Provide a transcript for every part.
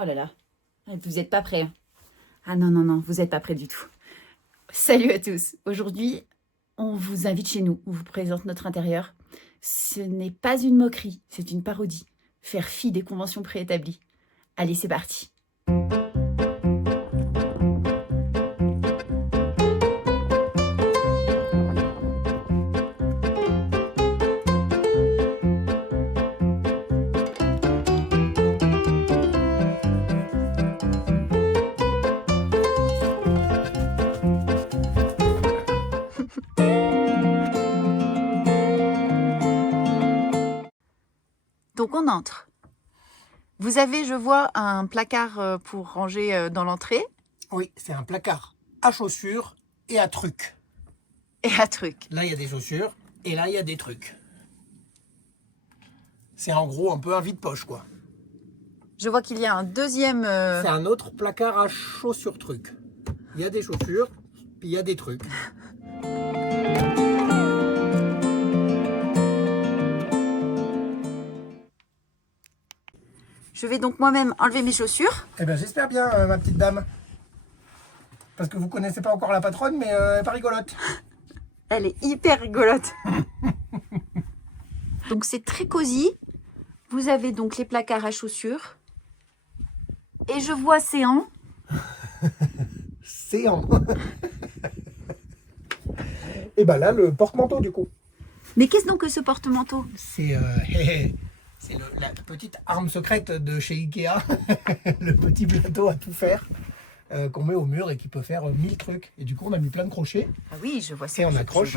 Oh là là, vous n'êtes pas prêts. Hein. Ah non, non, non, vous n'êtes pas prêts du tout. Salut à tous. Aujourd'hui, on vous invite chez nous. On vous présente notre intérieur. Ce n'est pas une moquerie, c'est une parodie. Faire fi des conventions préétablies. Allez, c'est parti. Donc on entre. Vous avez, je vois, un placard pour ranger dans l'entrée. Oui, c'est un placard à chaussures et à trucs. Et un truc. Là, il y a des chaussures et là, il y a des trucs. C'est en gros un peu un vide-poche, quoi. Je vois qu'il y a un deuxième... C'est un autre placard à chaussures trucs. Il y a des chaussures, puis il y a des trucs. Je vais donc moi-même enlever mes chaussures. Eh bien, j'espère bien, ma petite dame. Parce que vous connaissez pas encore la patronne, mais elle est pas rigolote. Elle est hyper rigolote. Donc c'est très cosy. Vous avez donc les placards à chaussures. Et je vois séant. Séant. Et ben là, le porte-manteau, du coup. Mais qu'est-ce donc que ce porte-manteau? C'est la petite arme secrète de chez Ikea. Le petit plateau à tout faire. Qu'on met au mur et qui peut faire 1000 trucs. Et du coup, on a mis plein de crochets. Ah oui, je vois ça. Et on accroche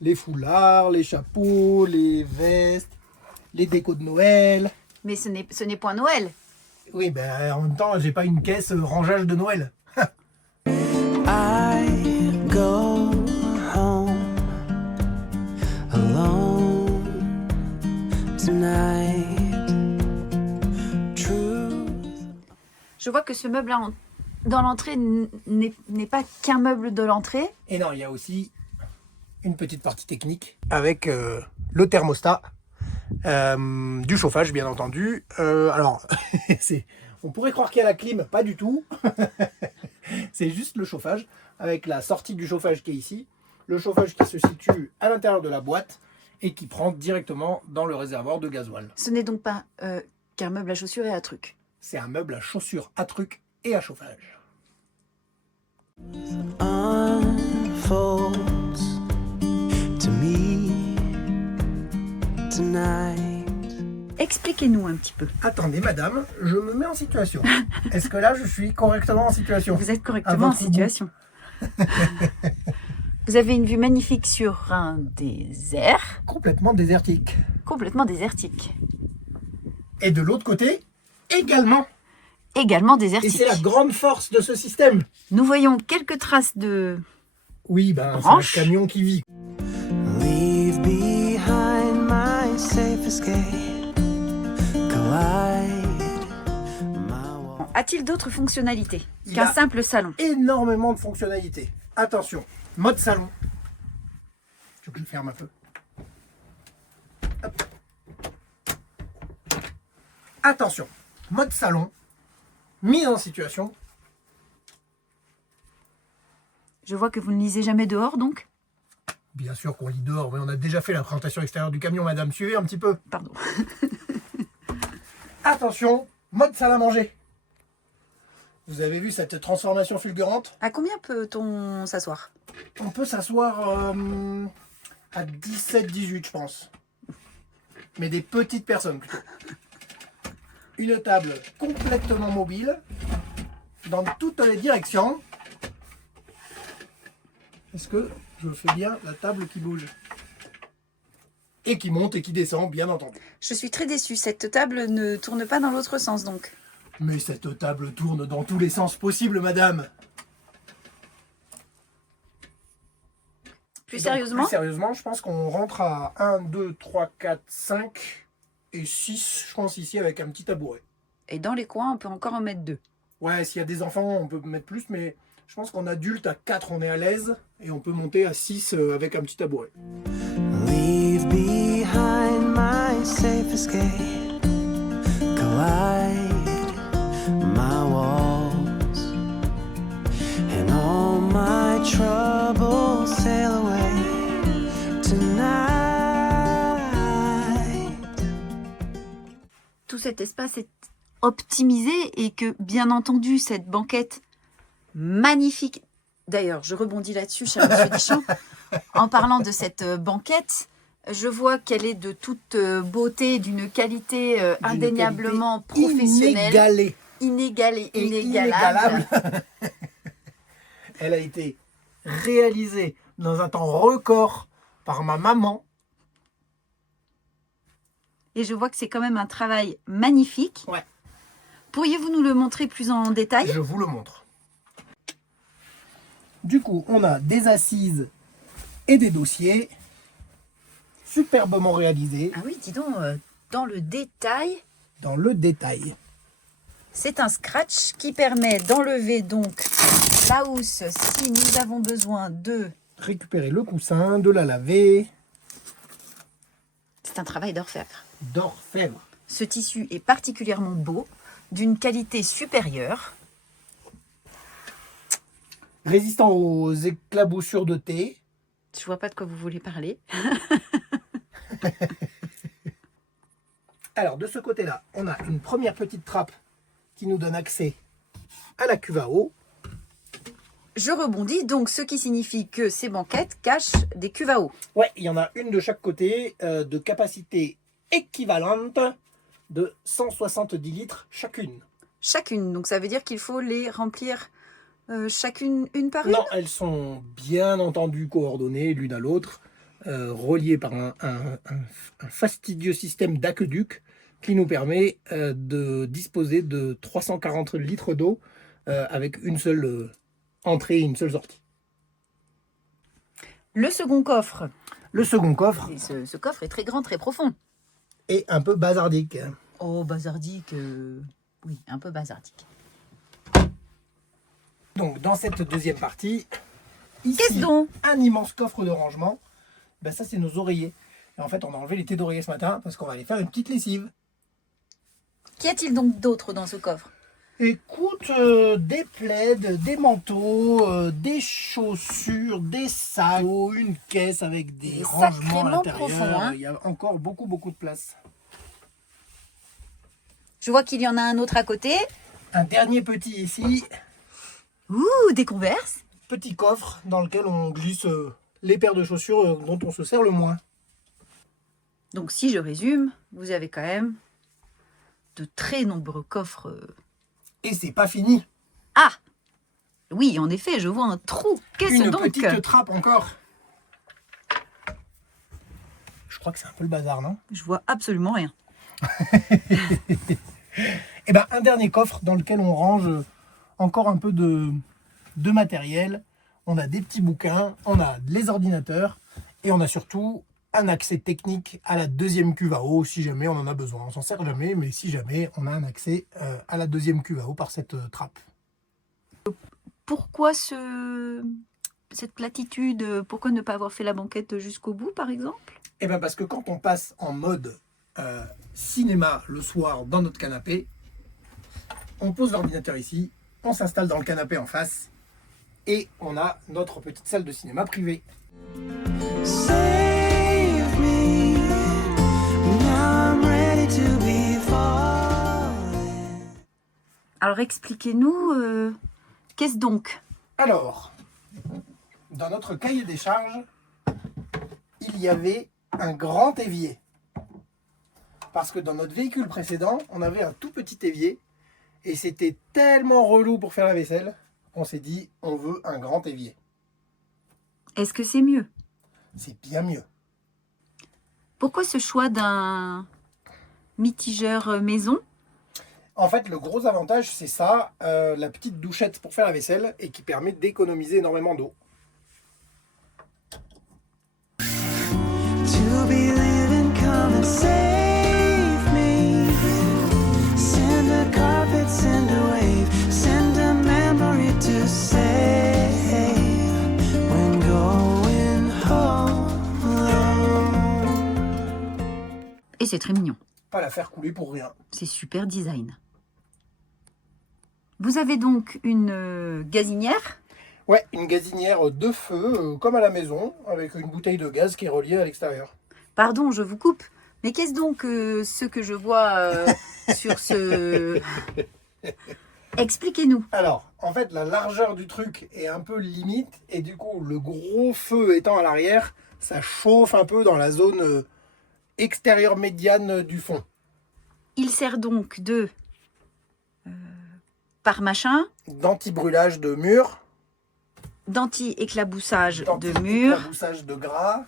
les foulards, les chapeaux, les vestes, les décos de Noël. Mais ce n'est point Noël. Oui, ben en même temps, j'ai pas une caisse rangeage de Noël. I go home alone tonight. Truth. Je vois que ce meuble-là dans l'entrée n'est pas qu'un meuble de l'entrée. Et non, il y a aussi une petite partie technique avec le thermostat, du chauffage bien entendu. Alors, on pourrait croire qu'il y a la clim, pas du tout. C'est juste le chauffage avec la sortie du chauffage qui est ici, le chauffage qui se situe à l'intérieur de la boîte et qui prend directement dans le réservoir de gasoil. Ce n'est donc pas qu'un meuble à chaussures et à trucs. C'est un meuble à chaussures, à trucs et à chauffage. Unfolds to me tonight. Expliquez-nous un petit peu. Attendez, madame, je me mets en situation. Est-ce que là, je suis correctement en situation? Vous êtes À correctement en votre goût. situation. Vous avez une vue magnifique sur un désert, Complètement désertique. complètement désertique. Et de l'autre côté, également. Également Et désertique. c'est la grande force de ce système. Nous voyons quelques traces de... Oui, ben, c'est un Branche. camion qui vit. Leave behind my safe escape. Collide my wall. A-t-il d'autres fonctionnalités Il qu'un a- simple salon? Énormément de fonctionnalités. Attention, mode salon. Tu veux que je ferme un peu? Hop. Attention, mode salon. Mise en situation. Je vois que vous ne lisez jamais dehors, donc. Bien sûr qu'on lit dehors, mais on a déjà fait la présentation extérieure du camion, madame. Suivez un petit peu. Pardon. Attention, mode salle à manger. Vous avez vu cette transformation fulgurante? À combien peut-on s'asseoir? On peut s'asseoir à 17-18, je pense. Mais des petites personnes plutôt. Une table complètement mobile, dans toutes les directions. Est-ce que je fais bien la table qui bouge? Et qui monte et qui descend, bien entendu. Je suis très déçue. Cette table ne tourne pas dans l'autre sens, donc. Mais cette table tourne dans tous les sens possibles, madame. Plus Donc, sérieusement, plus sérieusement, je pense qu'on rentre à 1, 2, 3, 4, 5 et 6, je pense, ici, avec un petit tabouret. et dans les coins, on peut encore en mettre 2. Ouais, s'il y a des enfants, on peut mettre plus, mais je pense qu'en adulte, à 4, on est à l'aise, et on peut monter à 6 avec un petit tabouret. Leave behind my safe escape. Collide cet espace est optimisé et que, bien entendu, cette banquette magnifique... D'ailleurs, je rebondis là-dessus, cher monsieur Deschamps. En parlant de cette banquette, je vois qu'elle est de toute beauté, d'une qualité indéniablement professionnelle. Inégalée. Inégalée, inégalable. Elle a été réalisée dans un temps record par ma maman. Et je vois que c'est quand même un travail magnifique. Ouais. Pourriez-vous nous le montrer plus en détail? Je vous le montre. Du coup, on a des assises et des dossiers superbement réalisés Ah oui, dis donc, dans le détail, dans le détail. c'est un scratch qui permet d'enlever donc la housse si nous avons besoin de... Récupérer le coussin, de la laver, C'est un travail d'orfèvre. d'orfèvre. Ce tissu est particulièrement beau, d'une qualité supérieure. Résistant aux éclaboussures de thé. Je vois pas de quoi vous voulez parler. Alors, de ce côté-là, on a une première petite trappe qui nous donne accès à la cuve à eau. Je rebondis, donc ce qui signifie que ces banquettes cachent des cuves à eau. Ouais, il y en a une de chaque côté, de capacité équivalente de 170 litres chacune. Chacune, donc ça veut dire qu'il faut les remplir chacune une par une? Non, elles sont bien entendu coordonnées l'une à l'autre, reliées par un fastidieux système d'aqueduc qui nous permet de disposer de 340 litres d'eau avec une seule entrée et une seule sortie. Le second coffre, Le second coffre et ce coffre est très grand, très profond. est un peu bazardique. Oh, bazardique, oui, un peu bazardique. Donc dans cette deuxième partie, Qu'est-ce ici, donc? un immense coffre de rangement. Ben ça c'est nos oreillers. Et en fait on a enlevé les thés d'oreiller ce matin parce qu'on va aller faire une petite lessive. Qu'y a-t-il donc d'autre dans ce coffre? Écoute, des plaids, des manteaux, des chaussures, des sacs, une caisse avec des C'est rangements à sacrément l'intérieur. profond, hein. Il y a encore beaucoup de place. Je vois qu'il y en a un autre à côté. Un dernier petit ici, Ouh, des Converse. petit coffre dans lequel on glisse les paires de chaussures dont on se sert le moins. Donc si je résume, vous avez quand même de très nombreux coffres. Et c'est pas fini. Ah! Oui, en effet, je vois un trou. Qu'est-ce Une donc? petite trappe encore. Je crois que c'est un peu le bazar, non? Je vois absolument rien. Et ben un dernier coffre dans lequel on range encore un peu de matériel. On a des petits bouquins, on a les ordinateurs et on a surtout un accès technique à la deuxième cuve à eau si jamais on en a besoin. On s'en sert jamais, mais si jamais on a un accès à la deuxième cuve à eau par cette trappe. Pourquoi cette platitude? Pourquoi ne pas avoir fait la banquette jusqu'au bout, par exemple? Et bien parce que quand on passe en mode cinéma le soir dans notre canapé, on pose l'ordinateur ici, on s'installe dans le canapé en face et on a notre petite salle de cinéma privée. Save me. Now I'm ready to be falling. Alors expliquez-nous, qu'est-ce donc? Alors, dans notre cahier des charges, il y avait un grand évier. Parce que dans notre véhicule précédent, on avait un tout petit évier et c'était tellement relou pour faire la vaisselle qu'on s'est dit on veut un grand évier. Est-ce que c'est mieux? C'est bien mieux. Pourquoi ce choix d'un mitigeur maison? En fait, le gros avantage, c'est ça, la petite douchette pour faire la vaisselle et qui permet d'économiser énormément d'eau. To be living, come and save me. Send a carpet, send a wave, send a memory to save when going home. Et c'est très mignon. Pas la faire couler pour rien. C'est super design. Vous avez donc une gazinière. Ouais, une gazinière de feu, comme à la maison, avec une bouteille de gaz qui est reliée à l'extérieur. Pardon, je vous coupe. Mais qu'est-ce donc ce que je vois sur ce... Expliquez-nous. Alors, en fait, la largeur du truc est un peu limite et du coup, le gros feu étant à l'arrière, ça chauffe un peu dans la zone extérieure médiane du fond. Il sert donc de pare-machin, D'anti-brûlage de mur, d'anti-éclaboussage de mur, d'anti-éclaboussage de gras,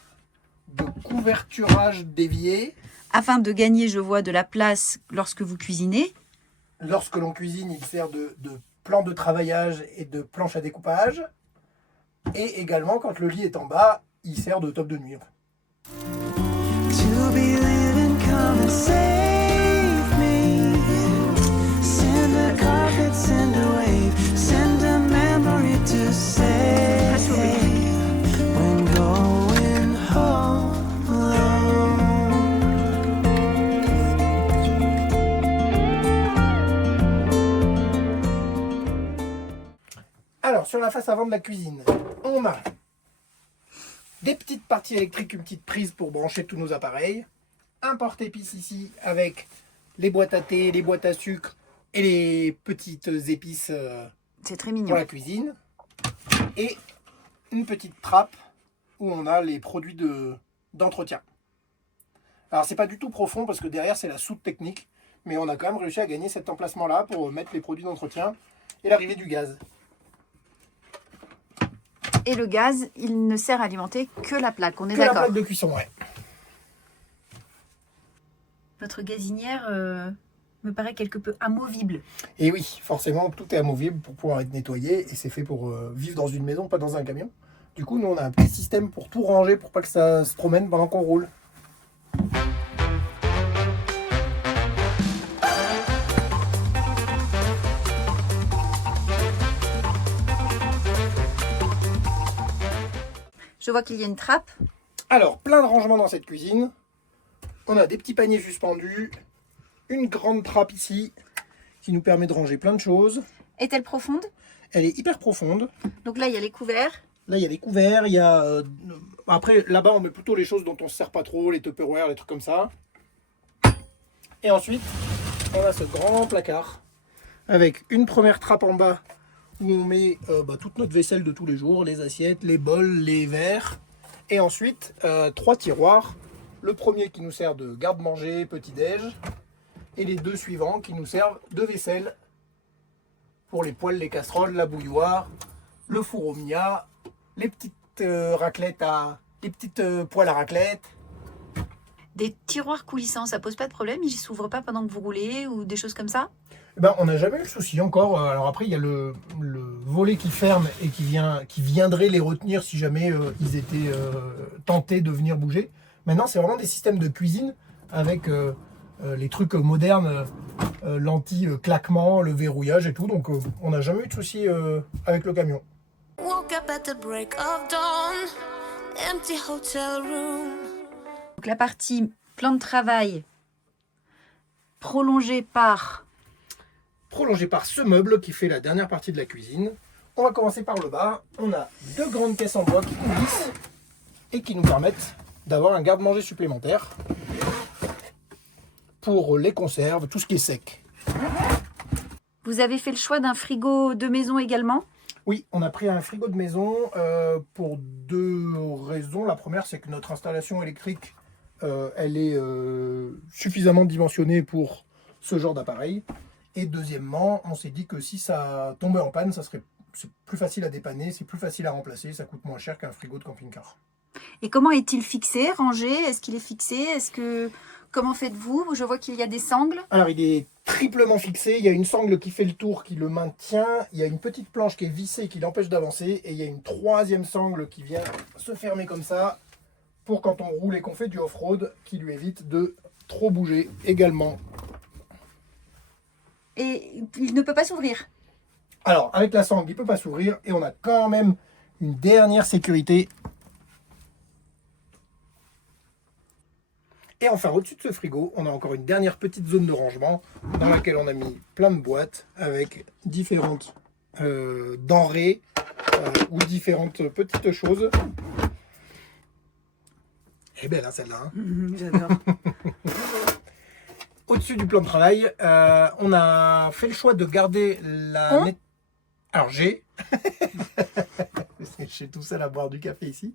de couverturage d'évier. afin de gagner, je vois, de la place lorsque vous cuisinez. Lorsque l'on cuisine, il sert de plan de travaillage et de planche à découpage. Et également, quand le lit est en bas, il sert de top de nuit. To be living, come and save me. Send a carpet, send a wave, send a memory to save. When going home alone. Alors, sur la face avant de la cuisine, on a des petites parties électriques, une petite prise pour brancher tous nos appareils, un porte-épices ici avec les boîtes à thé, les boîtes à sucre et les petites épices C'est très pour mignon. la cuisine, et une petite trappe où on a les produits d'entretien. Alors, c'est pas du tout profond parce que derrière, c'est la soude technique, mais on a quand même réussi à gagner cet emplacement-là pour mettre les produits d'entretien et l'arrivée du gaz. Et le gaz, il ne sert à alimenter que la plaque, on est Que la d'accord. plaque de cuisson, ouais. Votre gazinière me paraît quelque peu amovible. Et oui, forcément, tout est amovible pour pouvoir être nettoyé et c'est fait pour vivre dans une maison, pas dans un camion. Du coup, nous, on a un petit système pour tout ranger pour pas que ça se promène pendant qu'on roule. Je vois qu'il y a une trappe. Alors, plein de rangements dans cette cuisine. On a des petits paniers suspendus, une grande trappe ici qui nous permet de ranger plein de choses. Est-elle profonde? Elle est hyper profonde. Donc là, il y a les couverts. Là, il y a des couverts, il y a... Après, là-bas, on met plutôt les choses dont on ne se sert pas trop, les Tupperware, les trucs comme ça. Et ensuite, on a ce grand placard avec une première trappe en bas où on met toute notre vaisselle de tous les jours, les assiettes, les bols, les verres. Et ensuite, 3 tiroirs. Le premier qui nous sert de garde-manger, petit-déj. Et les 2 suivants qui nous servent de vaisselle pour les poêles, les casseroles, la bouilloire, le four au mia, les petites raclettes les petites poêles à raclette. Des tiroirs coulissants, ça pose pas de problème? Ils s'ouvrent pas pendant que vous roulez ou des choses comme ça? Eh ben, on n'a jamais eu le souci encore. Alors après, il y a le volet qui ferme et qui viendrait les retenir si jamais ils étaient tentés de venir bouger. Maintenant, c'est vraiment des systèmes de cuisine avec les trucs modernes, l'anti-claquement, le verrouillage et tout. Donc, on n'a jamais eu de souci avec le camion. Woke up at the break of dawn, empty hotel room. Donc la partie plan de travail prolongée par... Prolongé par ce meuble qui fait la dernière partie de la cuisine. On va commencer par le bas. On a 2 grandes caisses en bois qui coulissent et qui nous permettent d'avoir un garde-manger supplémentaire pour les conserves, tout ce qui est sec. Vous avez fait le choix d'un frigo de maison également? Oui, on a pris un frigo de maison pour 2 raisons. La première, c'est que notre installation électrique, elle est suffisamment dimensionnée pour ce genre d'appareil. Et deuxièmement, on s'est dit que si ça tombait en panne, c'est plus facile à dépanner, c'est plus facile à remplacer, ça coûte moins cher qu'un frigo de camping-car. Et comment est-il fixé, rangé? Est-ce qu'il est fixé? Comment faites-vous? Je vois qu'il y a des sangles. Alors, il est triplement fixé. Il y a une sangle qui fait le tour, qui le maintient. Il y a une petite planche qui est vissée, qui l'empêche d'avancer. Et il y a une 3e sangle qui vient se fermer comme ça, pour quand on roule et qu'on fait du off-road, qui lui évite de trop bouger également. Et il ne peut pas s'ouvrir. Alors, avec la sangle, il ne peut pas s'ouvrir. Et on a quand même une dernière sécurité. Et enfin, au-dessus de ce frigo, on a encore une dernière petite zone de rangement dans laquelle on a mis plein de boîtes avec différentes denrées ou différentes petites choses. Et bien là, celle-là. Hein. J'adore. au-dessus du plan de travail, on a fait le choix de garder la... Alors j'ai... Je suis tout seul à boire du café ici.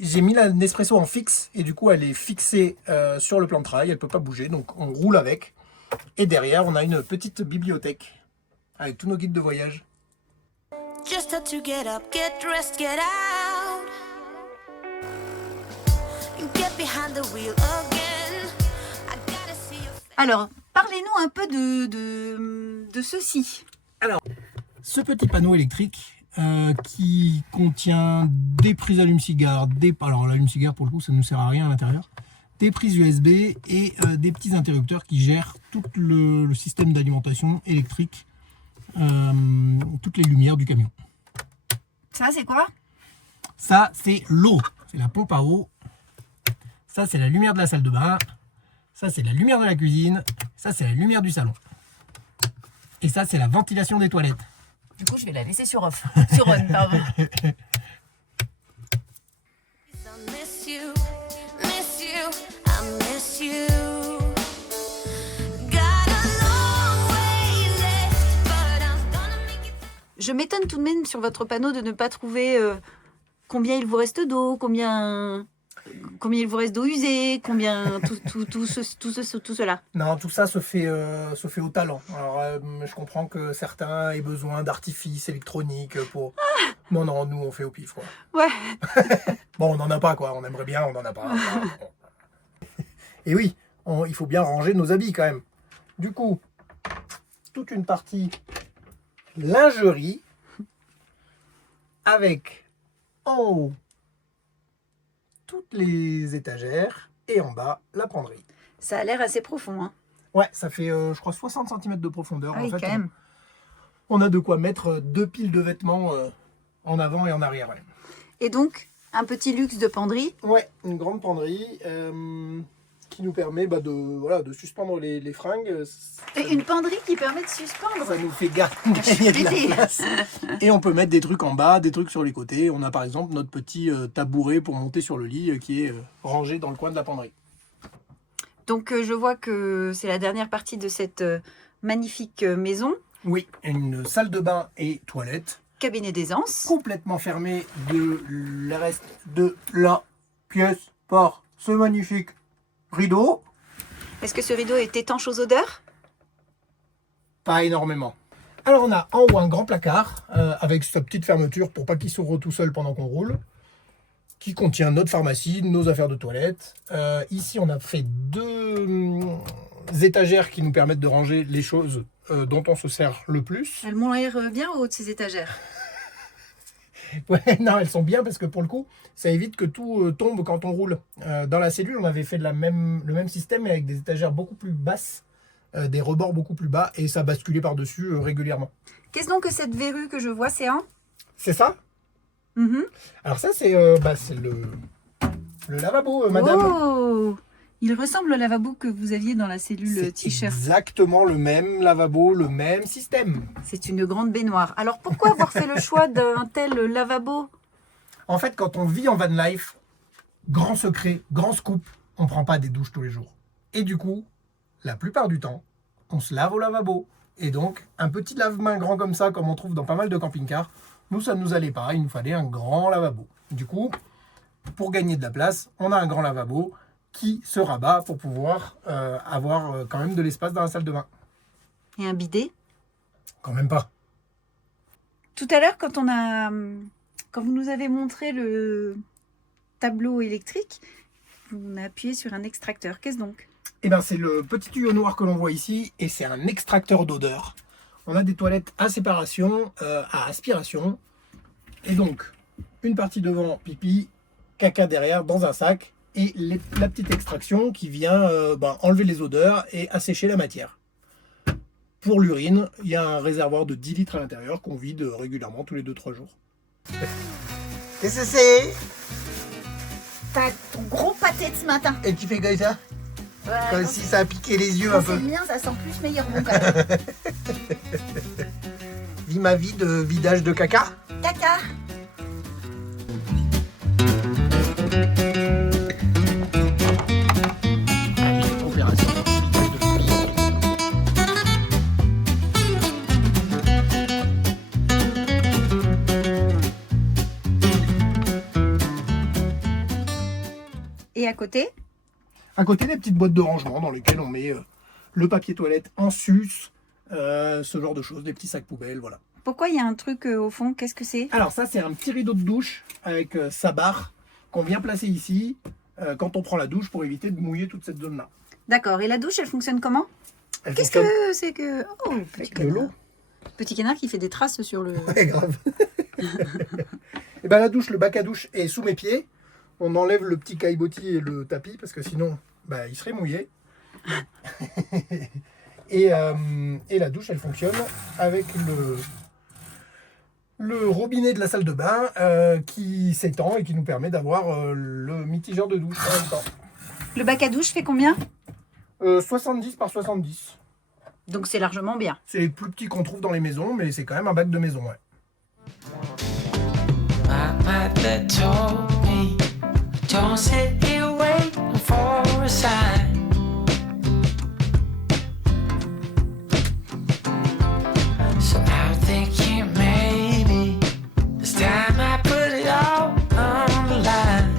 J'ai mis la Nespresso en fixe et du coup elle est fixée sur le plan de travail, elle ne peut pas bouger, donc on roule avec. Et derrière on a une petite bibliothèque avec tous nos guides de voyage. Just had to get up, get dressed, get out. And get behind the wheel again. I gotta see your face. Alors, parlez-nous un peu de ceci. Ce petit panneau électrique qui contient des prises allume-cigare, alors l'allume-cigare pour le coup ça ne nous sert à rien à l'intérieur, des prises USB et des petits interrupteurs qui gèrent tout le système d'alimentation électrique, toutes les lumières du camion. Ça, c'est quoi? Ça c'est l'eau, c'est la pompe à eau. Ça c'est la lumière de la salle de bain. Ça c'est la lumière de la cuisine. Ça c'est la lumière du salon. Et ça c'est la ventilation des toilettes. Du coup, je vais la laisser sur off. Sur on, pardon. I miss you, I miss you. Got a long way left, but I'm gonna make it. Je m'étonne tout de même sur votre panneau de ne pas trouver combien il vous reste d'eau, combien il vous reste d'eau usée, combien tout cela. Non, tout ça se fait au talent. Alors, je comprends que certains aient besoin d'artifices électroniques pour... Non, nous, on fait au pif, quoi. Ouais. Bon, on n'en a pas, quoi. On aimerait bien, on n'en a pas. Et oui, il faut bien ranger nos habits, quand même. Du coup, toute une partie lingerie avec en haut toutes les étagères et en bas la penderie. Ça a l'air assez profond, hein. Ouais, ça fait, je crois, 60 cm de profondeur. Ah oui, en fait, quand même. on a de quoi mettre 2 piles de vêtements en avant et en arrière. Ouais, Et donc, un petit luxe de penderie. une grande penderie qui nous permet de suspendre les fringues. Et une penderie qui permet de suspendre. Ça nous fait gagner de la place. Et on peut mettre des trucs en bas, des trucs sur les côtés. On a par exemple notre petit tabouret pour monter sur le lit qui est rangé dans le coin de la penderie. Donc, je vois que c'est la dernière partie de cette magnifique maison. Oui, une salle de bain et toilette. Cabinet d'aisance. Complètement fermée de le reste de la pièce par ce magnifique rideau. Est-ce que ce rideau est étanche aux odeurs? Pas énormément. Alors on a en haut un grand placard avec sa petite fermeture pour pas qu'il s'ouvre tout seul pendant qu'on roule, qui contient notre pharmacie, nos affaires de toilette. Ici on a fait 2 étagères qui nous permettent de ranger les choses dont on se sert le plus. Elles m'ont l'air bien hautes, ces étagères. Ouais, non, elles sont bien parce que pour le coup, ça évite que tout tombe quand on roule. Dans la cellule, on avait fait le même système mais avec des étagères beaucoup plus basses, des rebords beaucoup plus bas et ça basculait par-dessus régulièrement. Qu'est-ce donc que cette verrue que je vois, c'est un? C'est ça? Alors ça, c'est le lavabo, madame. Oh, il ressemble au lavabo que vous aviez dans la cellule C'est t-shirt. exactement le même lavabo, le même système. C'est une grande baignoire. Alors pourquoi avoir fait le choix d'un tel lavabo? En fait, quand on vit en van life, grand secret, grand scoop, on ne prend pas des douches tous les jours. Et du coup, la plupart du temps, on se lave au lavabo. Et donc, un petit lave-main grand comme ça, comme on trouve dans pas mal de camping-cars, nous, ça ne nous allait pas. Il nous fallait un grand lavabo. Du coup, pour gagner de la place, on a un grand lavabo qui se rabat pour pouvoir avoir quand même de l'espace dans la salle de bain. Et un bidet? Quand même pas. Tout à l'heure, quand vous nous avez montré le tableau électrique, on a appuyé sur un extracteur. Qu'est-ce donc? Eh bien, c'est le petit tuyau noir que l'on voit ici et c'est un extracteur d'odeur. On a des toilettes à séparation, à aspiration. Et donc, une partie devant, pipi, caca derrière, dans un sac. Et la petite extraction qui vient enlever les odeurs et assécher la matière. Pour l'urine, il y a un réservoir de 10 litres à l'intérieur qu'on vide régulièrement tous les 2-3 jours. Qu'est-ce que c'est? T'as ton gros pâté de ce matin. Et tu fais comme ça? Comme si ça a piqué les yeux un peu. C'est le mien, ça sent plus meilleur bon caca. Vis ma vie de vidage de caca. Caca. Et à côté? À côté, des petites boîtes de rangement dans lesquelles on met le papier toilette en sus, ce genre de choses, des petits sacs poubelles, voilà. Pourquoi il y a un truc au fond? Qu'est-ce que c'est? Alors ça, c'est un petit rideau de douche avec sa barre qu'on vient placer ici quand on prend la douche pour éviter de mouiller toute cette zone-là. D'accord. Et la douche, elle fonctionne comment? Elle Qu'est-ce fonctionne que c'est que... Oh, petit avec de canard. l'eau. Petit canard qui fait des traces sur le... Ouais, grave. Et ben la douche, le bac à douche est sous mes pieds. On enlève le petit caillebotis et le tapis parce que sinon, bah, il serait mouillé. et la douche, elle fonctionne avec le robinet de la salle de bain qui s'étend et qui nous permet d'avoir le mitigeur de douche en même temps. Le bac à douche fait combien? 70 par 70. Donc c'est largement bien. C'est le plus petit qu'on trouve dans les maisons, mais c'est quand même un bac de maison, ouais. My mother told me, don't sit here waiting for a sign. So I'm thinking maybe it's time I put it all on the line.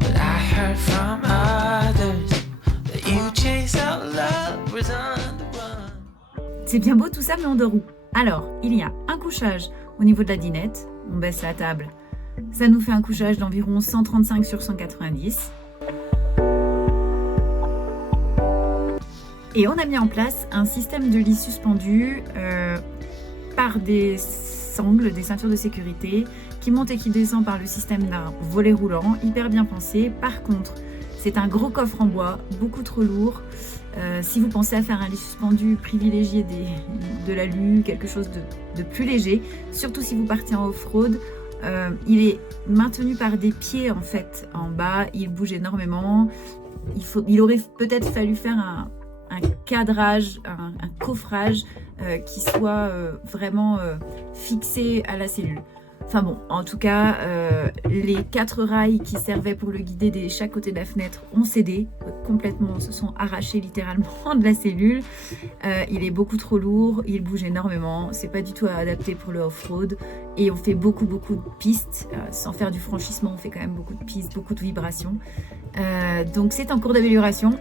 But I heard from others that you chase out love was on the run. C'est bien beau tout ça, mais on dort où? Alors, il y a un couchage au niveau de la dinette. On baisse la table. Ça nous fait un couchage d'environ 135 sur 190. Et on a mis en place un système de lit suspendu par des sangles, des ceintures de sécurité, qui monte et qui descend par le système d'un volet roulant, hyper bien pensé. Par contre, c'est un gros coffre en bois, beaucoup trop lourd. Si vous pensez à faire un lit suspendu, privilégiez de l'alu, quelque chose de plus léger. Surtout si vous partez en off-road. Il est maintenu par des pieds en fait en bas, il bouge énormément. Il aurait peut-être fallu faire un cadrage, un coffrage qui soit vraiment fixé à la cellule. Enfin bon, en tout cas, les 4 rails qui servaient pour le guider de chaque côté de la fenêtre ont cédé complètement, se sont arrachés littéralement de la cellule. Il est beaucoup trop lourd, il bouge énormément, c'est pas du tout adapté pour le off-road et on fait beaucoup de pistes. Sans faire du franchissement, on fait quand même beaucoup de pistes, beaucoup de vibrations. Donc c'est en cours d'amélioration.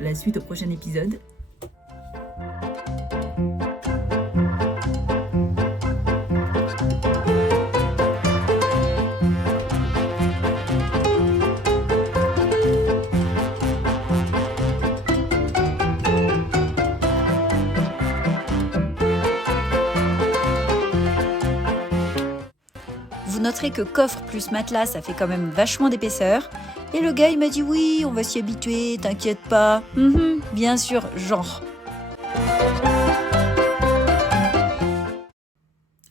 La suite au prochain épisode. Vous noterez que coffre plus matelas, ça fait quand même vachement d'épaisseur. Et le gars, il m'a dit oui, on va s'y habituer, t'inquiète pas. Bien sûr, genre.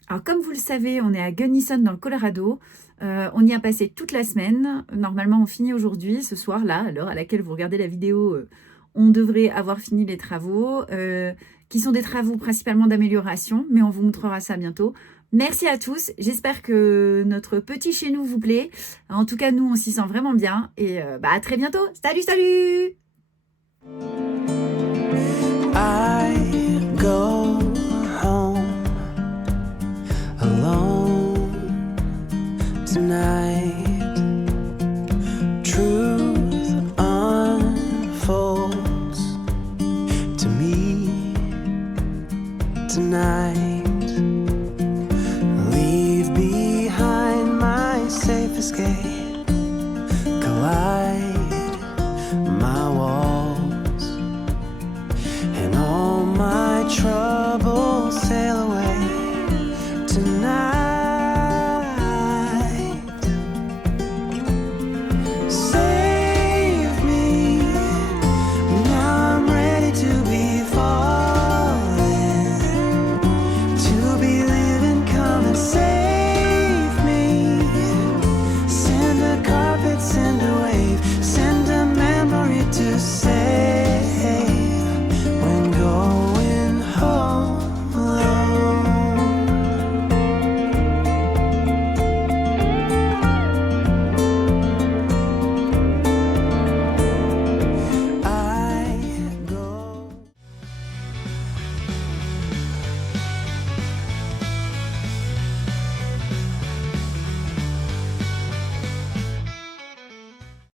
Alors comme vous le savez, on est à Gunnison dans le Colorado. On y a passé toute la semaine. Normalement, on finit aujourd'hui, ce soir, là, à l'heure à laquelle vous regardez la vidéo, on devrait avoir fini les travaux, qui sont des travaux principalement d'amélioration, mais on vous montrera ça bientôt. Merci à tous, j'espère que notre petit chez nous vous plaît. En tout cas, nous, on s'y sent vraiment bien. Et à très bientôt. Salut, salut! I